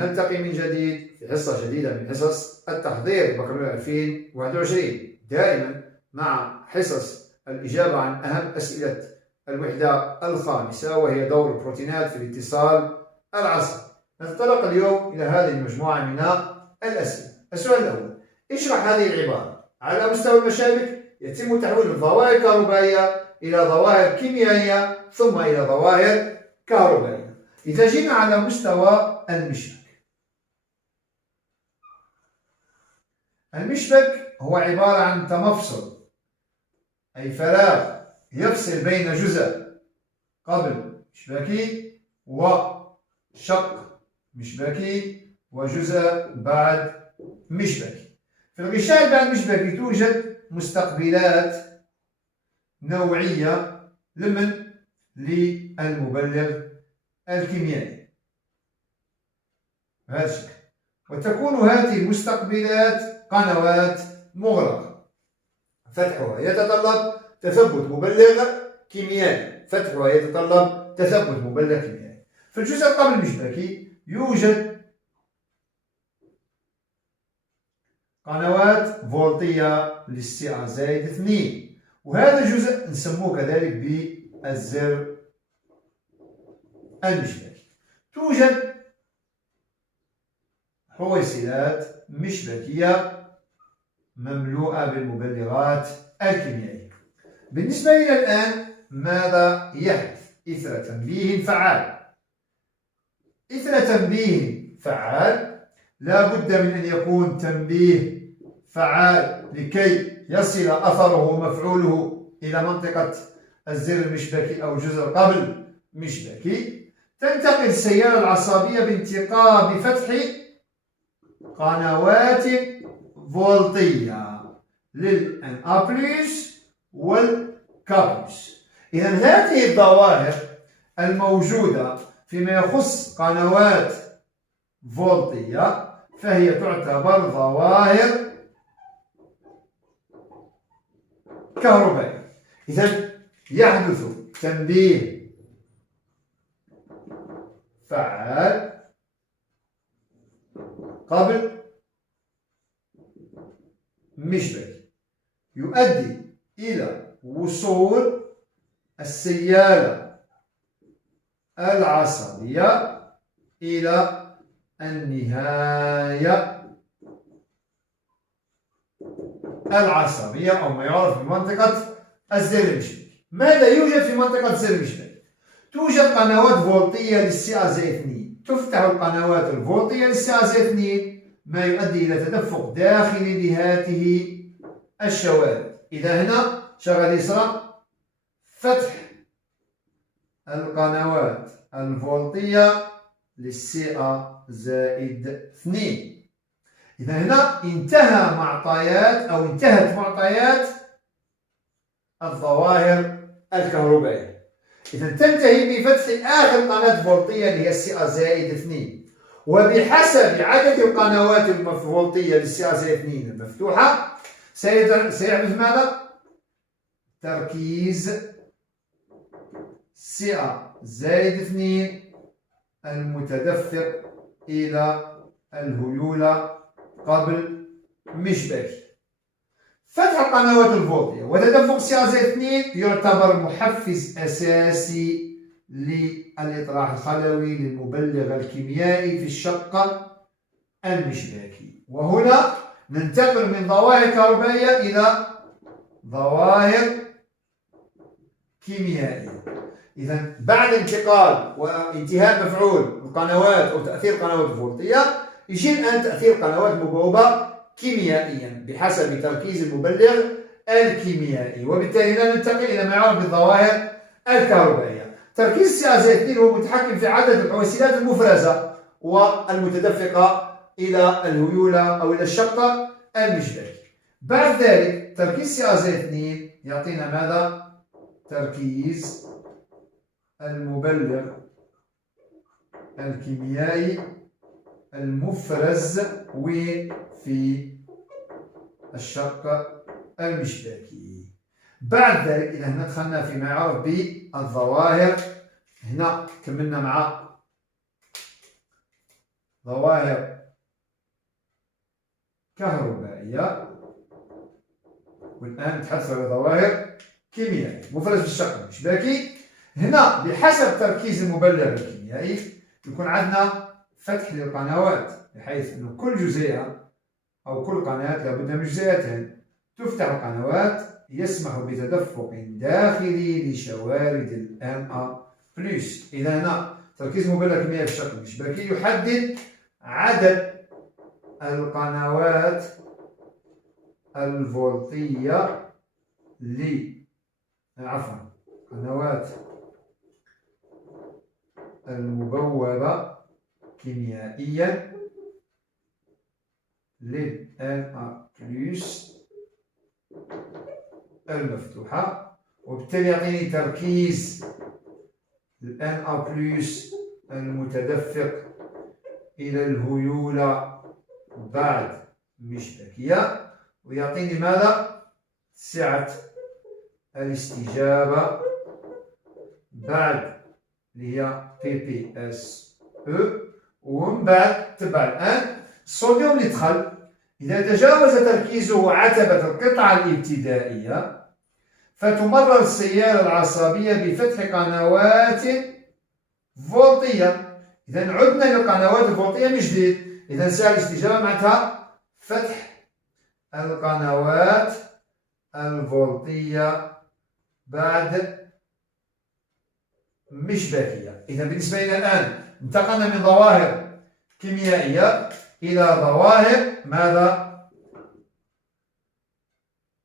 ونلتقي من جديد في حصة جديدة من حصص التحضير بكالوريا 2021، دائما مع حصص الإجابة عن أهم أسئلة الوحدة الخامسة، وهي دور البروتينات في الاتصال العصبي. نتطرق اليوم إلى هذه المجموعة من الأسئلة. السؤال الأول: اشرح هذه العبارة. على مستوى المشابك يتم تحويل الظواهر الكهربائية إلى ظواهر كيميائية ثم إلى ظواهر كهربائية. إذا جينا على مستوى المشبك، المشبك هو عبارة عن تمفصل، أي فراغ يفصل بين جزء قبل مشبكي وشق مشبكي وجزء بعد مشبكي. في الغشاء بعد مشبكي توجد مستقبلات نوعية للمبلغ الكيميائي بهذا الشكل، وتكون هذه المستقبلات قنوات مغلقة. فتحها يتطلب تثبت مبلغ كيميائي، فتحها يتطلب تثبت مبلغ كيميائي. في الجزء قبل المشبكي يوجد قنوات فولتية للCA-2، وهذا الجزء نسموه كذلك بالزر المشبكي. توجد حويصلات مشبكية مملوءة بالمبلغات الكيميائية. بالنسبة إلى الآن، ماذا يحدث إثر تنبيه فعال؟ إثر تنبيه فعال لا بد من أن يكون تنبيه فعال لكي يصل أثره ومفعوله إلى منطقة الزر المشبكي أو الجزء قبل مشبكي. تنتقل السيارة العصبية بفتح قنوات فولتية للNA+ والK+. إذا هذه الظواهر الموجودة فيما يخص قنوات فولتية فهي تعتبر ظواهر كهربائية. إذا يحدث تنبيه فعال قبل مشبكي يؤدي إلى وصول السيالة العصبية إلى النهاية العصبية أو ما يعرف بمنطقة الزر المشبكي. ماذا يوجد في منطقة الزر المشبكي؟ توجد قنوات فولتية للCA-2. تفتح القنوات الفولتية للCA-2 ما يؤدي إلى تدفق داخلي لهذه الشوارد. إذا هنا شغل يسرى فتح القنوات الفولتية للCA-2. إذا هنا انتهت معطيات الظواهر الكهربائية. إذا تنتهي بفتح آخر قناة فولتية اللي هي الCA-2، وبحسب عدد القنوات الفولتية للCA-2 المفتوحة سيحدث ماذا؟ تركيز CA-2 المتدفق إلى الهيولة قبل مشبكي. فتح القنوات الفولتية وتدفق CA-2 يعتبر محفز أساسي للإطراح الخلوي للمبلغ الكيميائي في الشق المشبكي. وهنا ننتقل من ظواهر كهربائية إلى ظواهر كيميائية. إذا بعد انتقال وانتهاء مفعول القنوات أو تأثير القنوات الفولتية، يجي الآن تأثير قنوات مبوبة كيميائيا بحسب تركيز المبلغ الكيميائي، وبالتالي ننتقل إلى ما يعرف بالظواهر الكهربائية. تركيز CA-2 هو متحكم في عدد الحويصلات المفرزة والمتدفقة إلى الهيولة أو إلى الشق المشبكي. بعد ذلك تركيز CA-2 يعطينا ماذا؟ تركيز المبلغ الكيميائي المفرز وفي الشق المشبكي. بعد ذلك إذا هنا دخلنا فيما يعرف بالظواهر، هنا كملنا مع ظواهر كهربائية، والآن نتحدث على ظواهر كيميائية. مفرز بالشق المشبكي. هنا بحسب تركيز المبلغ الكيميائي يكون عندنا فتح للقنوات، بحيث أن كل جزيئة أو كل قناة لابد من جزيئتين. تفتح القنوات يسمح بتدفق داخلي لشوارد NA+. إذا هنا تركيز المبلغ الكيميائي في الشق المشبكي يحدد عدد القنوات الفولتية قنوات المبوبة كيميائيا للNA+ المفتوحة، وبالتالي يعطيني تركيز الNA+ المتدفق إلى الهيولة بعد مشبكية، ويعطيني ماذا؟ سعة الاستجابة بعد اللي هي PPSE. ومن بعد تبع الآن الصوديوم اللي دخل إذا تجاوز تركيزه عتبة القطعة الابتدائية فتمرر السيالة العصبية بفتح قنوات فولتية. إذا عدنا للقنوات الفولتية من جديد. إذا سعة الاستجابة معناتها فتح القنوات الفولتية بعد مشبكية. إذا بالنسبة لنا الآن انتقلنا من ظواهر كيميائية إلى ظواهر ماذا؟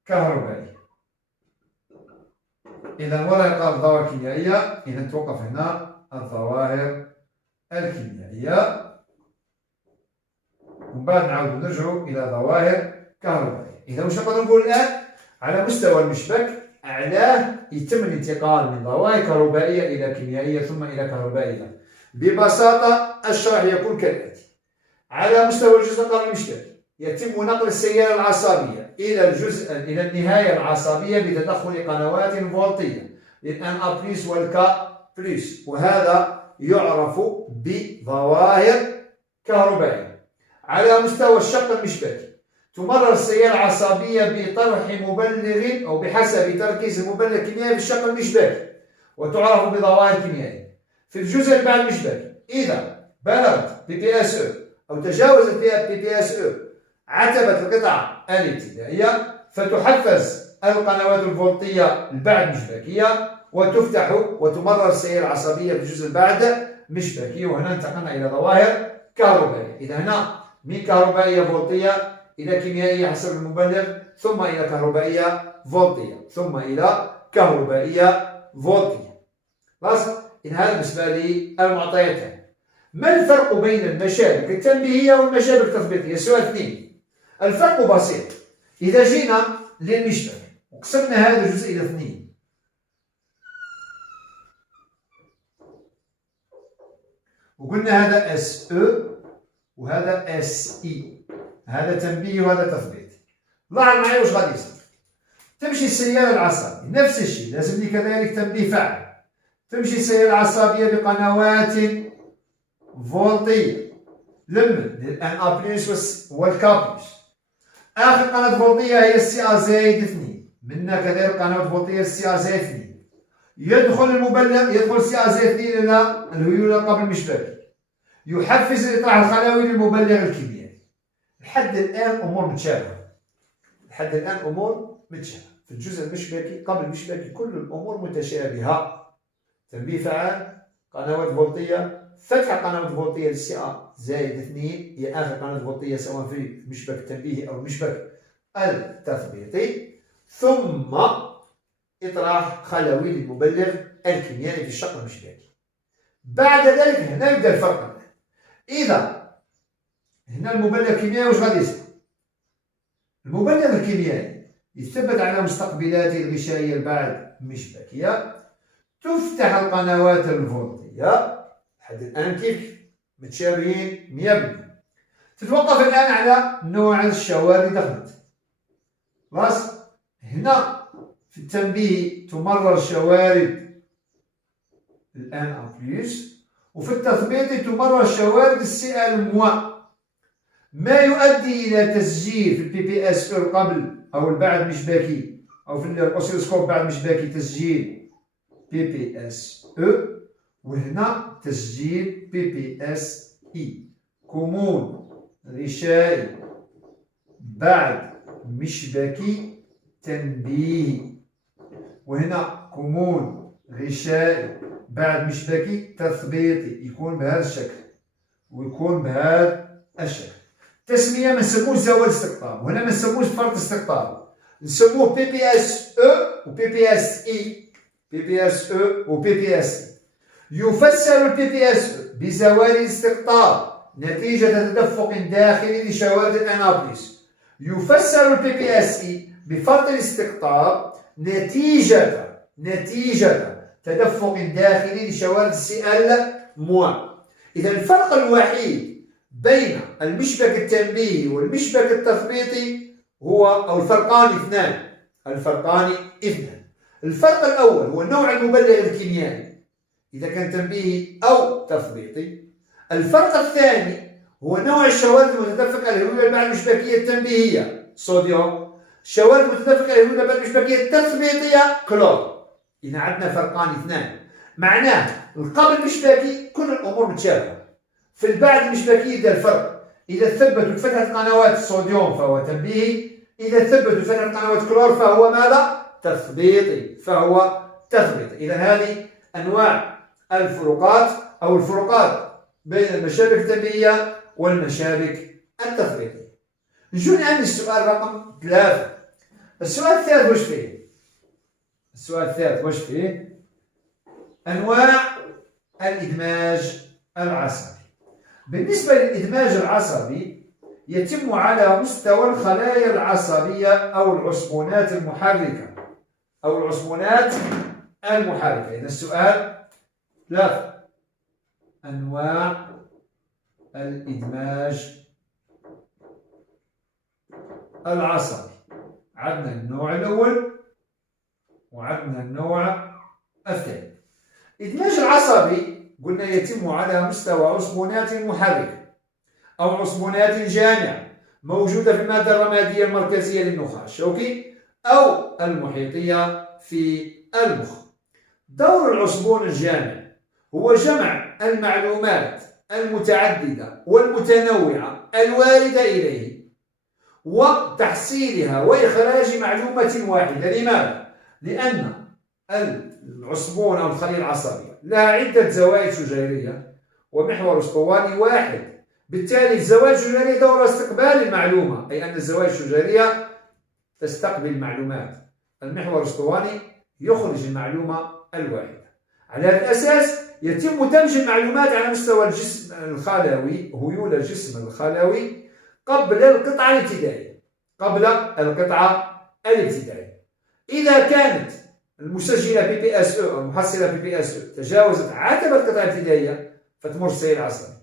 كهربائية. إذا ولا يقال ظواهر كيميائية، إذا توقف هنا الظواهر الكيميائية، ومن بعد نعاود نرجعوا إلى ظواهر كهربائية. إذا واش نقدر نقول الآن؟ على مستوى المشبك أعلاه يتم الانتقال من ظواهر كهربائية إلى كيميائية ثم إلى كهربائية. ببساطة الشرح يكون كالآتي: على مستوى الجزء القرني المشبكي يتم نقل السيالة العصبية إلى النهاية العصبية بتدخل قنوات فولتية للNA+ والK+، وهذا يعرف بظواهر كهربائية. على مستوى الشق المشبكي تمرر السيالة العصبية بطرح مبلغ أو بحسب تركيز المبلغ الكيميائي في الشق المشبكي، وتعرف بظواهر كيميائية. في الجزء اللي بعد المشبكي إذا بلغت PPSE أو تجاوزت PPSE عتبة القطعة الابتدائية فتحفز القنوات الفولتية البعد مشبكية وتفتح وتمرر السيالة العصبية في الجزء البعد مشبكي، وهنا انتقلنا إلى ظواهر كهربائية. إذا هنا من كهربائية فولتية إلى كيميائية حسب المبلغ، ثم إلى كهربائية فولتية، ثم إلى كهربائية فولتية. خلاص؟ إن هذا بالنسبة للمعطيات. ما الفرق بين المشابك التنبيهية والمشابك التثبيطية؟ سؤال 2. الفرق بسيط. إذا جينا للمشبك وقسمنا هذا الجزء إلى 2 وقلنا هذا SE وهذا SE، هذا تنبيه وهذا تثبيت. لاحظ معي واش غادي يصير. تمشي السيالة العصبية نفس الشيء، لازم لي كذلك تنبيه فاعل. تمشي السيالة العصبية بقنوات فولتية للNA+ والK+. آخر قناة فولتية هي CA-2، منها كذلك قناة فولتية CA-2. يدخل CA-2 إلى الهيولة قبل المشبكي، يحفز الإطراح الخلوي للمبلغ الكيميائي. لحد الآن أمور متشابهة. في الجزء المشبكي قبل المشبكي كل الأمور متشابهة. تنبيه فعال، قنوات فولتية، فتح قنوات فولتية CA-2 هي آخر قناة فولتية سواء في المشبك التنبيهي أو المشبك التثبيطي، ثم إطراح خلوي للمبلغ الكيميائي في الشق المشبكي. بعد ذلك هنا يبدأ الفرق. إذا هنا المبلغ الكيميائي واش غادي يصير؟ المبلغ الكيميائي يثبت على مستقبلاته الغشائية البعد مشبكية، تفتح القنوات الفولتية لحد الآن كيف متشابهين 100%. تتوقف الآن على نوع الشوارد اللي دخلت. خلاص؟ هنا في التنبيه تمرر شوارد الNA+، وفي التثبيط تمرر شوارد السي الموا، ما يؤدي إلى تسجيل في البي بي اس او قبل أو البعد مشبكي، أو في الأوسيلوسكوب بعد مشبكي تسجيل بي بي اس او، وهنا تسجيل بي بي اس اي، كمون غشائي بعد مشبكي تنبيهي، وهنا كمون غشائي بعد مشبكي تثبيطي، يكون بهذا الشكل ويكون بهذا الشكل. تسمية ما نسموش زوال استقطاب، وهنا ما نسموش فرط استقطاب، نسموه بي بي اس او وبي بي اس اي، بي بي اس او وبي بي اس اي. يفسر البي بي اس او بزوال الاستقطاب نتيجة تدفق داخلي لشوارد الأنابلس. يفسر البي بي اس اي بفرط الاستقطاب نتيجة تدفق داخلي لشوارد السي ال موا. إذا الفرق الوحيد بين المشبك التنبيهي والمشبك التثبيطي هو، أو الفرقان اثنان. الفرق الأول هو النوع المبلغ الكيميائي إذا كان تنبيهي أو تثبيطي. الفرق الثاني هو نوع الشوارد المتدفقة الهوية بعد المشبكية التنبيهية صوديوم، الشوارد المتدفقة الهوية بعد المشبكية التثبيطية كلور. إذا عندنا فرقان اثنان، معناه القبل المشبكي كل الأمور متشابهة، في البعد المشبكي يبدا الفرق. إذا ثبتوا فتحة قنوات الصوديوم فهو تنبيهي، إذا ثبتوا فتحة قنوات كلور فهو ماذا؟ تثبيطي. إذا هذه أنواع الفروقات أو الفروقات بين المشابك التنبيهية والمشابك التثبيطية. نجو الآن للسؤال رقم 3. السؤال الثالث واش فيه؟ أنواع الإدماج العصبي. بالنسبة للإدماج العصبي يتم على مستوى الخلايا العصبية أو العصبونات المحركة إذا السؤال 3. أنواع الإدماج العصبي. عندنا النوع الأول وعندنا النوع الثاني. الإدماج العصبي قلنا يتم على مستوى عصبونات محركة أو عصبونات جامعة موجودة في المادة الرمادية المركزية للنخاع الشوكي أو المحيطية في المخ. دور العصبون الجامع هو جمع المعلومات المتعددة والمتنوعة الواردة إليه وتحصيلها وإخراج معلومة واحدة. لماذا؟ لأن العصبون أو الخلية العصبية لها عدة زوائد شجيرية ومحور اسطواني واحد، بالتالي الزوائد الشجيرية دورها استقبال المعلومة، أي أن الزوائد الشجيرية تستقبل معلومات، المحور الاسطواني يخرج المعلومة الواحدة. على هذا الأساس يتم دمج المعلومات على مستوى الجسم الخلوي، هيول الجسم الخلوي قبل القطعة الابتدائية. إذا كانت المسجلة بي بي اس او المحصلة بي بي اس او تجاوزت عتبة القطعة الابتدائية فتمر السيال العصبي،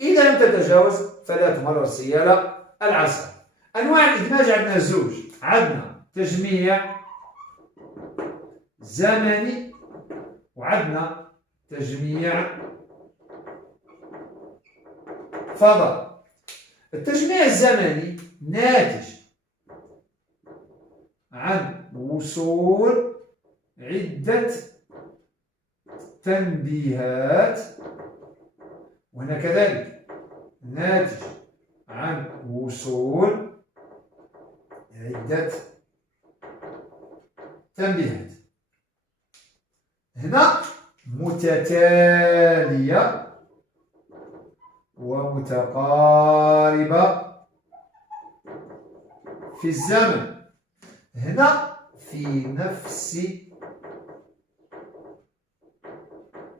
إذا لم تتجاوز فلا تمر السيالة العصبي. أنواع الإدماج عندنا زوج، عندنا تجميع زمني وعندنا تجميع فضائي. التجميع الزمني ناتج عن وصول عدة تنبيهات، وهنا كذلك ناتج عن وصول عدة تنبيهات، هنا متتالية ومتقاربة في الزمن، هنا في نفس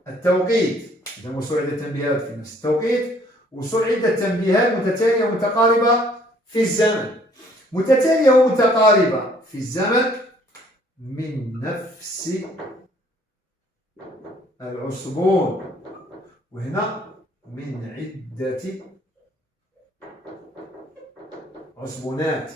التوقيت. إذا وصول عدة تنبيهات في نفس التوقيت، وصول عدة تنبيهات متتالية ومتقاربة في الزمن. متتالية ومتقاربة في الزمن من نفس العصبون، وهنا من عدة عصبونات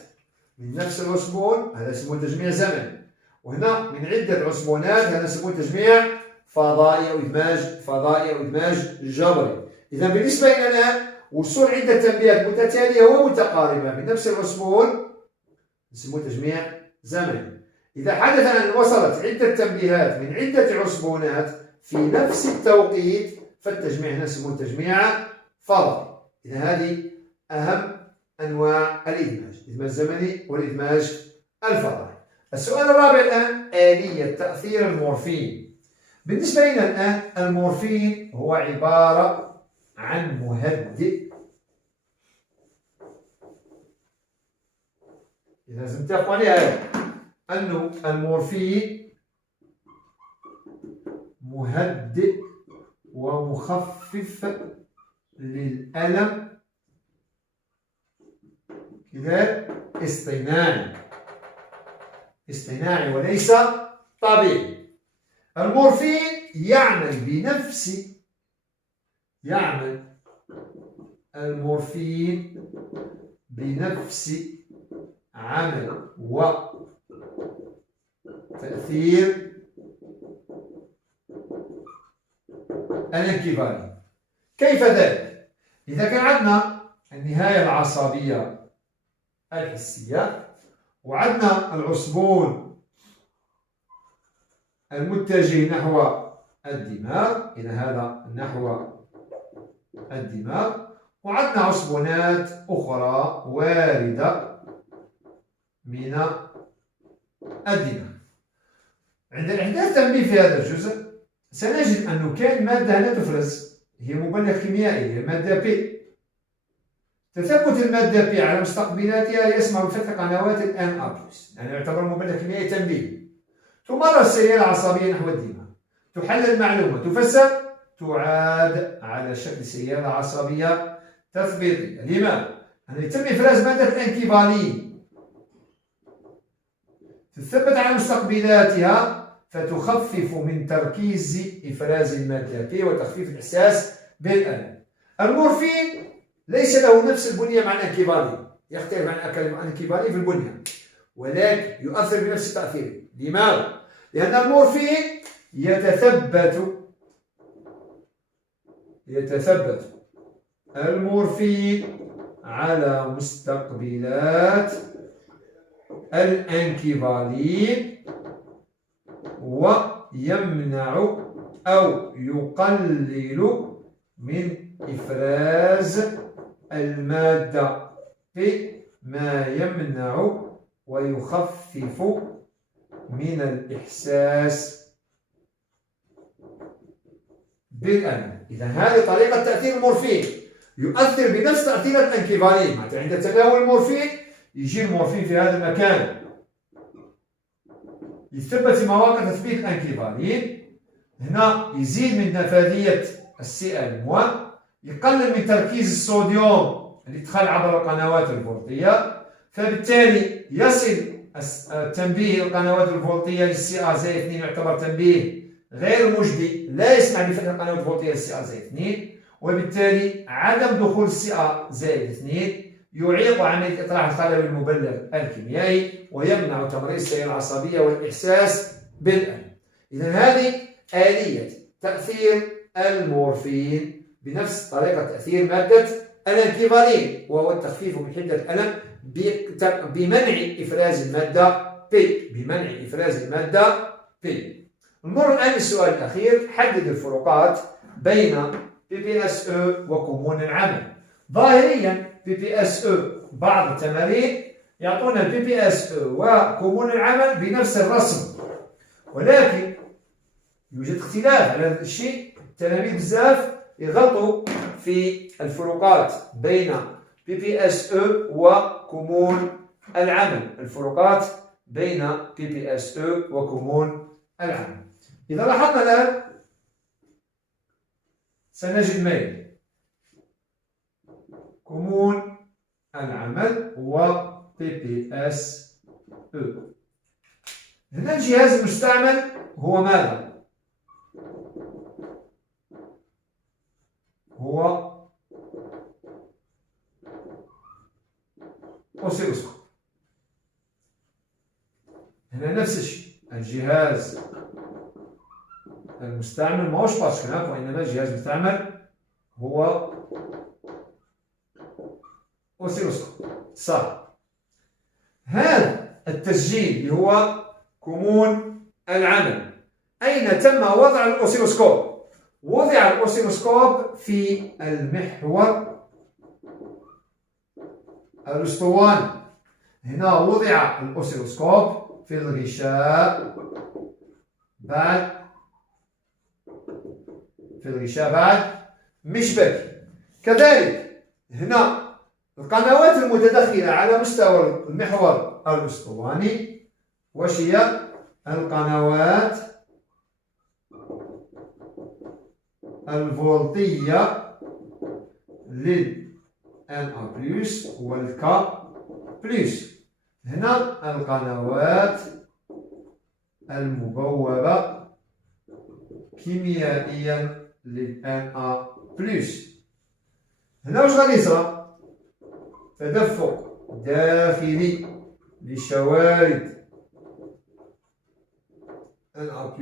من نفس العصبون، هذا اسمه تجميع زمني، وهنا من عدة عصبونات، هذا اسمه تجميع فضائي أو إدماج فضائي أو إدماج جبري. إذا بالنسبة إلى الآن وصول عدة تنبيهات متتالية ومتقاربة بنفس العصفور نسموه تجميع زمني. إذا حدث أن وصلت عدة تنبيهات من عدة عصبونات في نفس التوقيت فالتجميع هنا نسموه تجميع فضائي. إذا هذه أهم أنواع الإدماج، الإدماج الزمني والإدماج الفضائي. السؤال الرابع الآن آلية تأثير المورفين. بالنسبة لنا الآن المورفين هو عبارة عن مهدئ. إذا لازم تقوا عليها أنه المورفين مهدئ ومخفف للألم كذا اصطناعي وليس طبيعي. المورفين يعمل بنفس عمل وتأثير الانكفالي. كيف ذلك؟ إذا كان عندنا النهاية العصبية الحسية وعندنا العصبون المتجه نحو الدماغ، إذا هذا نحو الدماغ، وعندنا عصبونات أخرى واردة من الدماغ. عند إحداث تنبيه في هذا الجزء سنجد أنه كان مادة لا تفرز، هي مبلغ كيميائي، هي مادة بي. تثبت المادة بي على مستقبلاتها يسمح بفتح قنوات الان ابيوس، يعني يعتبر مبلغ كيميائي تنبيه. تمر السيالة العصبية نحو الدماغ، تحلل المعلومة، تفسر، تعاد على شكل سيالة عصبية تثبيطية. لماذا؟ أن يتم إفراز مادة الانكفالين تثبت على مستقبلاتها فتخفف من تركيز إفراز المادة بي وتخفيف الإحساس بالألم. المورفين ليس له نفس البنية مع الانكفالين، يختلف عن الانكفالين في البنية، ولكن يؤثر بنفس التأثير. لماذا؟ لأن المورفين يتثبت المورفين على مستقبلات الانكفالين ويمنع أو يقلل من إفراز المادة بما يمنع ويخفف من الإحساس بالألم. إذا هذه طريقة تأثير المورفين، يؤثر بنفس تأثير الانكفالين. معناتها عند تناول المورفين يجي المورفين في هذا المكان يثبت في مواقع تثبيت الانكفالين، هنا يزيد من نفاذية السي ال 1، يقلل من تركيز الصوديوم اللي يدخل عبر القنوات الفولتية، فبالتالي يصل التنبيه إلى القنوات الفولتية للسي ا زائد 2، يعتبر تنبيه غير مجدي لا يسمح بفتح القنوات الفولتية للسي ا زائد 2، وبالتالي عدم دخول السي ا زائد 2 يعيق عملية إطلاق الخلل المبلغ الكيميائي ويمنع تمرير السيالة العصبية والإحساس بالألم. إذا هذه آلية تأثير المورفين بنفس طريقة تأثير مادة الانكفالين، وهو التخفيف من حدة الألم بمنع إفراز المادة بي. نمر الآن للسؤال الأخير، حدد الفروقات بين PPSE وكمون العمل. ظاهريا PPSE بعض التمارين يعطون PPSE وكمون العمل بنفس الرسم، ولكن يوجد اختلاف على هذا الشيء. التلاميذ بزاف يغلطوا في الفروقات بين PPSE وكمون العمل، الفروقات بين PPSE وكمون العمل. إذا لاحظنا الآن سنجد ميل كمون العمل و PPSE. هنا الجهاز المستعمل هو ماذا؟ هو أوسيلوسكوب. هنا نفس الشيء، الجهاز المستعمل ماهوش باتشكناب وإنما الجهاز المستعمل هو أوسيلوسكوب. صح. هذا التسجيل اللي هو كمون العمل أين تم وضع الأوسيلوسكوب؟ وضع الأوسيلوسكوب في المحور الأسطواني. هنا وضع الأوسيلوسكوب في الغشاء بعد مشبكي. كذلك هنا القنوات المتدخلة على مستوى المحور الأسطواني، وش هي؟ القنوات الفولتية لل NA+ والK+. هنا القنوات المبوبة كيميائيا لل NA+. هنا واش غادي يصرى؟ تدفق داخلي للشوارد NA+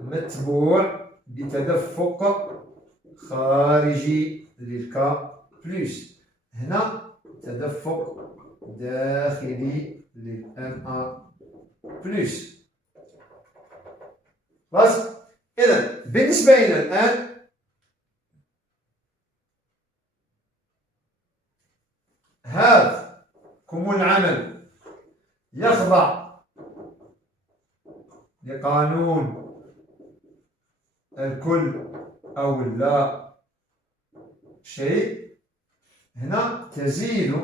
متبوع بتدفق خارجي للK+. هنا تدفق داخلي لل NA+. خلاص. إذا بالنسبة لنا الآن هذا كمون العمل يخضع لقانون الكل أو لا شيء. هنا تزيد،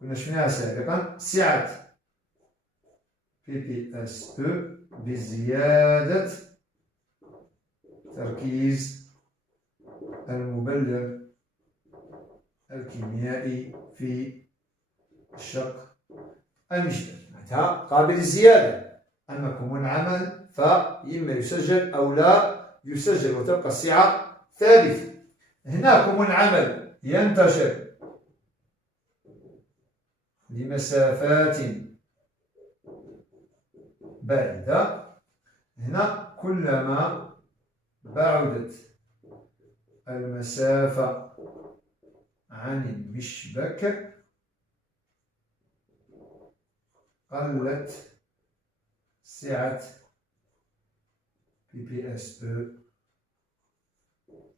كنا شفناها سابقا، سعة PPSE بزيادة تركيز المبلغ الكيميائي في الشق المشبكي، معناتها قابل للزيادة. أما كمون العمل فإما يسجل أو لا يسجل وتبقى السعة ثابتة. هنا كمون العمل ينتشر لمسافات بعيدة. هنا كلما بعدت المسافة عن المشبك قلت سعة PPSE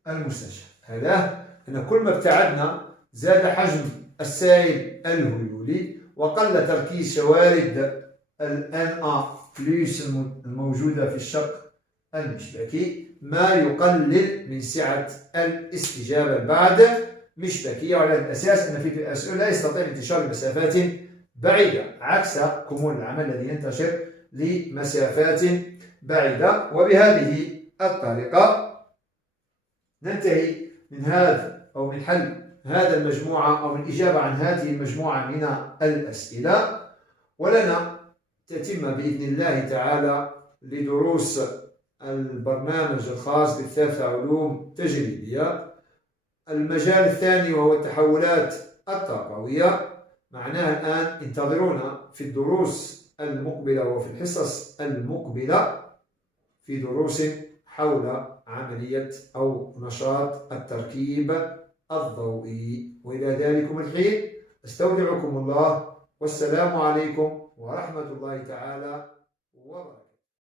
المستشفى. هذا أن كل ما ابتعدنا زاد حجم السائل الهيولي وقل تركيز شوارد ال NA+ الموجودة في الشق المشبكي، ما يقلل من سعة الاستجابة بعد مشبكية. وعلى الأساس أن PPSE لا يستطيع الانتشار لمسافات بعيدة عكس كمون العمل الذي ينتشر لمسافات بعيدة. وبهذه الطريقة ننتهي من هذا أو من حل هذا المجموعة أو من الإجابة عن هذه المجموعة من الأسئلة، ولنا تتم بإذن الله تعالى لدروس البرنامج الخاص بالثالثة علوم تجريبية. المجال الثاني وهو التحولات الطاقوية. معناها الآن انتظرونا في الدروس المقبلة وفي الحصص المقبلة في دروس حول عملية أو نشاط التركيب الضوئي. وإلى ذلكم الحين استودعكم الله، والسلام عليكم ورحمة الله تعالى وبركاته.